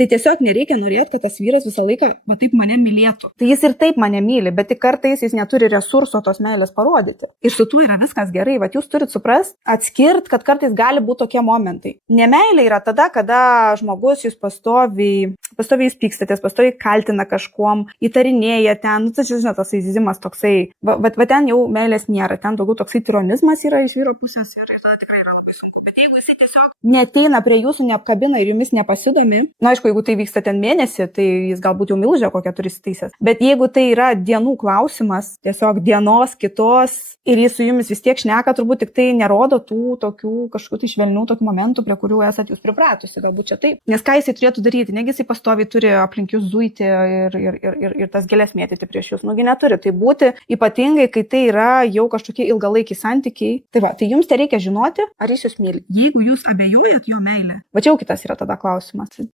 Tai tiesiog nereikia norėti, kad tas vyras visą laiką va taip mane mylėtų. Tai jis ir taip mane myli, bet tik kartais jis neturi resurso tos meilės parodyti. Ir su tuo yra viskas gerai, va jūs turit suprasti, atskirti, kad kartais gali būti tokie momentai. Nemeilė yra tada, kada žmogus jūs pastoviai jūs pykstatės, pastoviai kaltina kažkuom, įtarinėja ten, nu, tai žinot, tas įzizimas toksai, va ten jau meilės nėra, ten daugiau toksai tironizmas yra iš vyro pusės ir tada tikrai yra labai sunku. Bet jeigu jisai tiesiog neateina prie jūsų, neapkabina ir jumis nepasidomi, na aišku, jeigu tai vyksta ten mėnesį, tai jis galbūt jau milžė kokią turi įsitaisęs. Bet jeigu tai yra dienų klausimas, tiesiog dienos, kitos, ir jis su jumis vis tiek šneka, turbūt tik tai nerodo tų tokių kažkokių tai švelnių tokių momentų, prie kurių esat jūs pripratusi, galbūt čia taip. Nes ką jisai turėtų daryti, negi jisai pastoviai turi aplink jūs zuiti ir tas gėlės mėtyti prieš jūs, nugi neturi. Tai būti ypatingai, kai tai yra jau kažkokie ilgalaikiai santykiai. Tai va, tai jums tai reikia žinoti, ar jis jūs myli. Jeigu jūs abejojat jo meilę, va čia jau kitas yra tada klausimas.